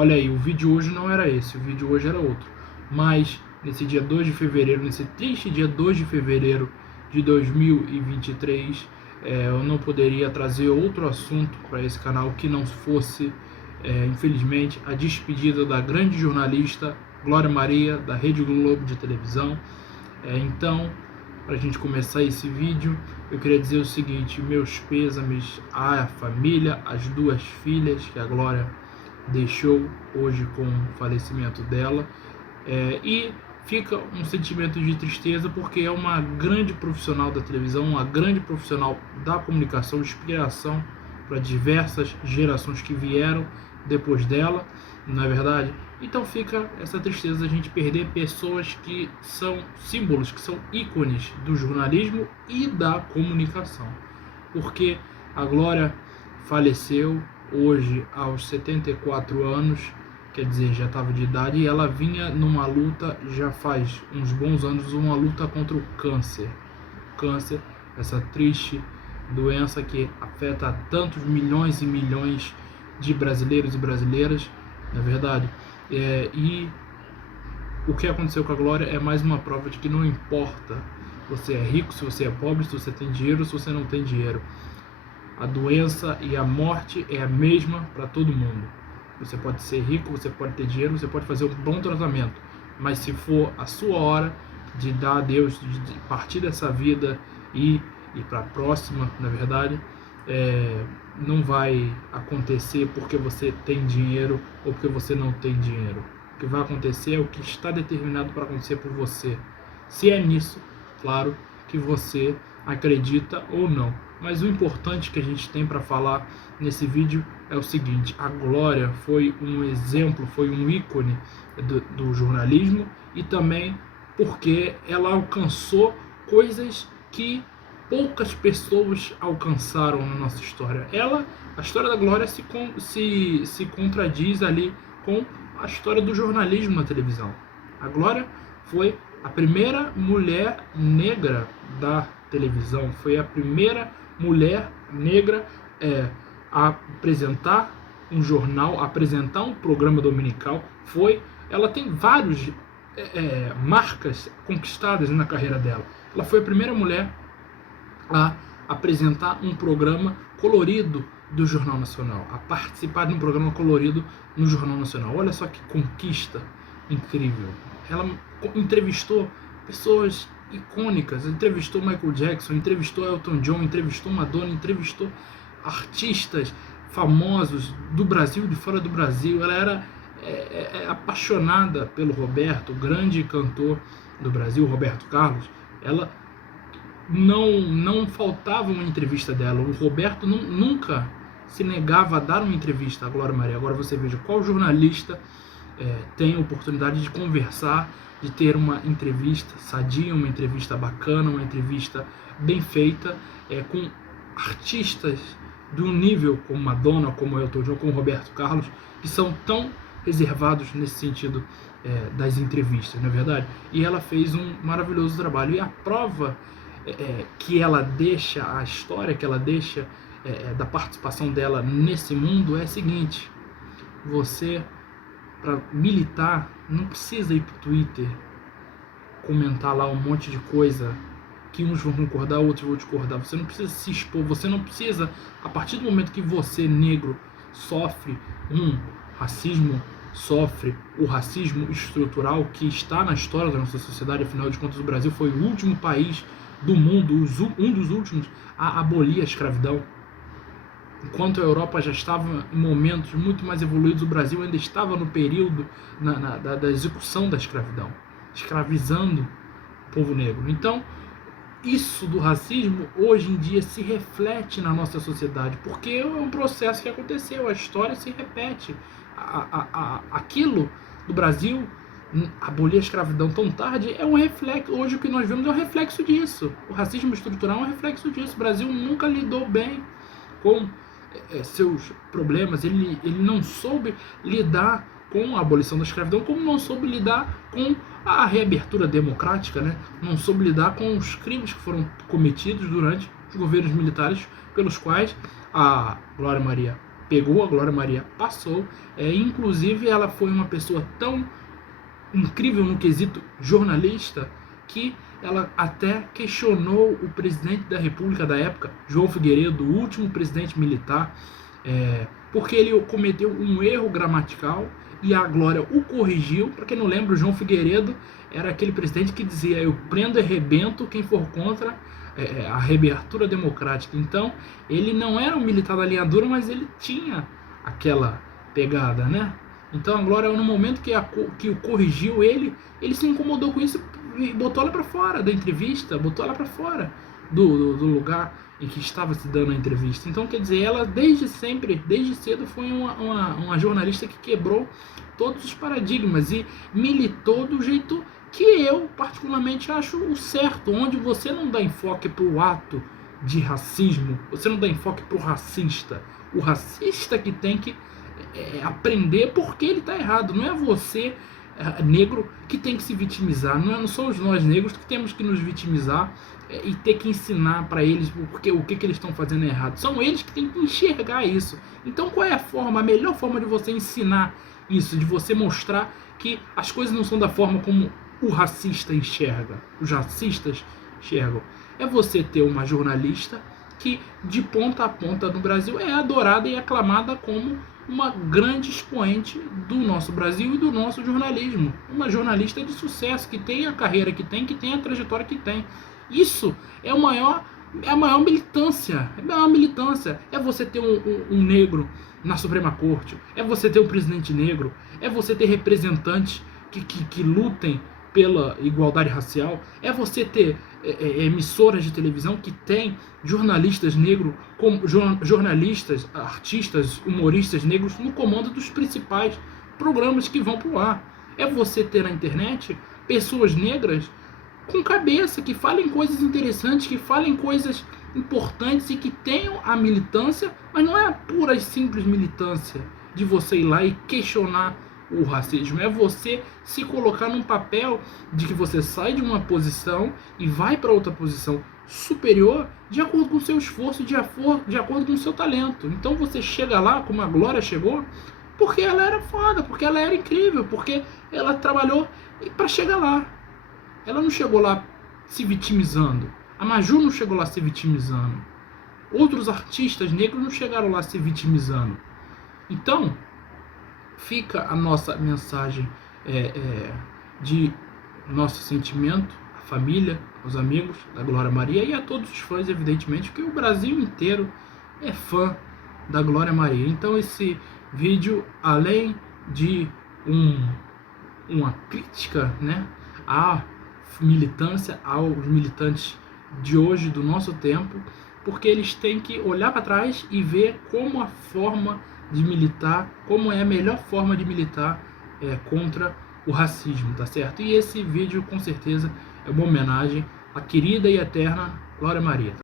olha aí, o vídeo hoje não era esse, o vídeo hoje era outro. Mas nesse dia 2 de fevereiro, nesse triste dia 2 de fevereiro de 2023, eu não poderia trazer outro assunto para esse canal que não fosse, infelizmente, a despedida da grande jornalista Glória Maria, da Rede Globo de televisão. Então, para a gente começar esse vídeo, eu queria dizer o seguinte: meus pêsames à família, às duas filhas que a Glória deixou hoje com o falecimento dela, e fica um sentimento de tristeza porque é uma grande profissional da televisão, uma grande profissional da comunicação, inspiração para diversas gerações que vieram depois dela, não é verdade? Então fica essa tristeza de a gente perder pessoas que são símbolos, que são ícones do jornalismo e da comunicação. Porque a Glória faleceu hoje aos 74 anos, quer dizer, já estava de idade, e ela vinha numa luta, já faz uns bons anos, uma luta contra o câncer. Câncer, essa triste doença que afeta tantos milhões e milhões de brasileiros e brasileiras, na verdade. E o que aconteceu com a Glória é mais uma prova de que não importa se você é rico, se você é pobre, se você tem dinheiro, se você não tem dinheiro. A doença e a morte é a mesma para todo mundo. Você pode ser rico, você pode ter dinheiro, você pode fazer um bom tratamento, mas se for a sua hora de dar adeus, de partir dessa vida e ir para a próxima, na verdade, não vai acontecer porque você tem dinheiro ou porque você não tem dinheiro. O que vai acontecer é o que está determinado para acontecer por você. Se é nisso, claro, que você acredita ou não. Mas o importante que a gente tem para falar nesse vídeo é o seguinte: a Glória foi um exemplo, foi um ícone do jornalismo, e também porque ela alcançou coisas que poucas pessoas alcançaram na nossa história. A história da Glória se contradiz ali com a história do jornalismo na televisão. A Glória foi a primeira mulher negra da televisão, foi a primeira mulher negra a apresentar um jornal, a apresentar um programa dominical. Ela tem várias marcas conquistadas na carreira dela. Ela foi a primeira mulher a apresentar um programa colorido do Jornal Nacional, a participar de um programa colorido no Jornal Nacional. Olha só que conquista incrível. Ela entrevistou pessoas icônicas, entrevistou Michael Jackson, entrevistou Elton John, entrevistou Madonna, entrevistou artistas famosos do Brasil e de fora do Brasil. Ela era apaixonada pelo Roberto, o grande cantor do Brasil, Roberto Carlos. Ela não faltava uma entrevista dela. O Roberto nunca se negava a dar uma entrevista à Glória Maria. Agora você veja qual jornalista tem a oportunidade de conversar, de ter uma entrevista sadia, uma entrevista bacana, uma entrevista bem feita, com artistas de um nível como Madonna, como Elton John, como Roberto Carlos, que são tão reservados nesse sentido das entrevistas, não é verdade? E ela fez um maravilhoso trabalho. E a prova que ela deixa, a história que ela deixa da participação dela nesse mundo é a seguinte: você, para militar, não precisa ir para o Twitter comentar lá um monte de coisa que uns vão concordar, outros vão discordar. Você não precisa se expor, você não precisa, a partir do momento que você, negro, sofre um racismo, sofre o racismo estrutural que está na história da nossa sociedade. Afinal de contas, o Brasil foi o último país do mundo, um dos últimos a abolir a escravidão. Enquanto a Europa já estava em momentos muito mais evoluídos, o Brasil ainda estava no período da execução da escravidão, escravizando o povo negro. Então, isso do racismo hoje em dia se reflete na nossa sociedade, porque é um processo que aconteceu, a história se repete. Aquilo do Brasil, abolir a escravidão tão tarde, é um reflexo. Hoje o que nós vemos é um reflexo disso. O racismo estrutural é um reflexo disso. O Brasil nunca lidou bem com seus problemas. Ele não soube lidar com a abolição da escravidão, como não soube lidar com a reabertura democrática, né? Não soube lidar com os crimes que foram cometidos durante os governos militares, pelos quais a Glória Maria pegou, a Glória Maria passou. Inclusive, ela foi uma pessoa tão incrível no quesito jornalista que ela até questionou o presidente da República da época, João Figueiredo, o último presidente militar, porque ele cometeu um erro gramatical e a Glória o corrigiu. Para quem não lembra, o João Figueiredo era aquele presidente que dizia: eu prendo e arrebento quem for contra a reabertura democrática. Então, ele não era um militar da linha dura, mas ele tinha aquela pegada, né? Então, a Glória, no momento que o corrigiu ele se incomodou com isso e botou ela para fora da entrevista, botou ela para fora do lugar em que estava se dando a entrevista. Então, quer dizer, ela desde sempre, desde cedo, foi uma jornalista que quebrou todos os paradigmas e militou do jeito que eu particularmente acho o certo, onde você não dá enfoque para o ato de racismo, você não dá enfoque para o racista. O racista que tem que aprender porque ele está errado. Não é você, negro, que tem que se vitimizar. Não somos nós, negros, que temos que nos vitimizar e ter que ensinar para eles o que eles estão fazendo errado. São eles que têm que enxergar isso. Então, qual é a melhor forma de você ensinar isso, de você mostrar que as coisas não são da forma como o racista enxerga, os racistas enxergam? É você ter uma jornalista que, de ponta a ponta no Brasil, é adorada e aclamada como uma grande expoente do nosso Brasil e do nosso jornalismo. Uma jornalista de sucesso, que tem a carreira que tem a trajetória que tem. Isso é a maior militância. É a maior militância. É você ter um negro na Suprema Corte. É você ter um presidente negro. É você ter representantes que lutem pela igualdade racial. É você ter emissoras de televisão que tem jornalistas negros, jornalistas, artistas, humoristas negros no comando dos principais programas que vão pro ar. É você ter na internet pessoas negras com cabeça, que falem coisas interessantes, que falem coisas importantes e que tenham a militância, mas não é a pura e simples militância de você ir lá e questionar o racismo. É você se colocar num papel de que você sai de uma posição e vai para outra posição superior de acordo com o seu esforço, de acordo com o seu talento. Então você chega lá, como a Glória chegou, porque ela era foda, porque ela era incrível, porque ela trabalhou para chegar lá. Ela não chegou lá se vitimizando. A Maju não chegou lá se vitimizando. Outros artistas negros não chegaram lá se vitimizando. Então, fica a nossa mensagem de nosso sentimento à família, aos amigos da Glória Maria e a todos os fãs, evidentemente, porque o Brasil inteiro é fã da Glória Maria. Então, esse vídeo, além de uma crítica, né, à militância, aos militantes de hoje, do nosso tempo, porque eles têm que olhar para trás e ver como a forma de militar, como é a melhor forma de militar contra o racismo, tá certo? E esse vídeo, com certeza, é uma homenagem à querida e eterna Glória Maria.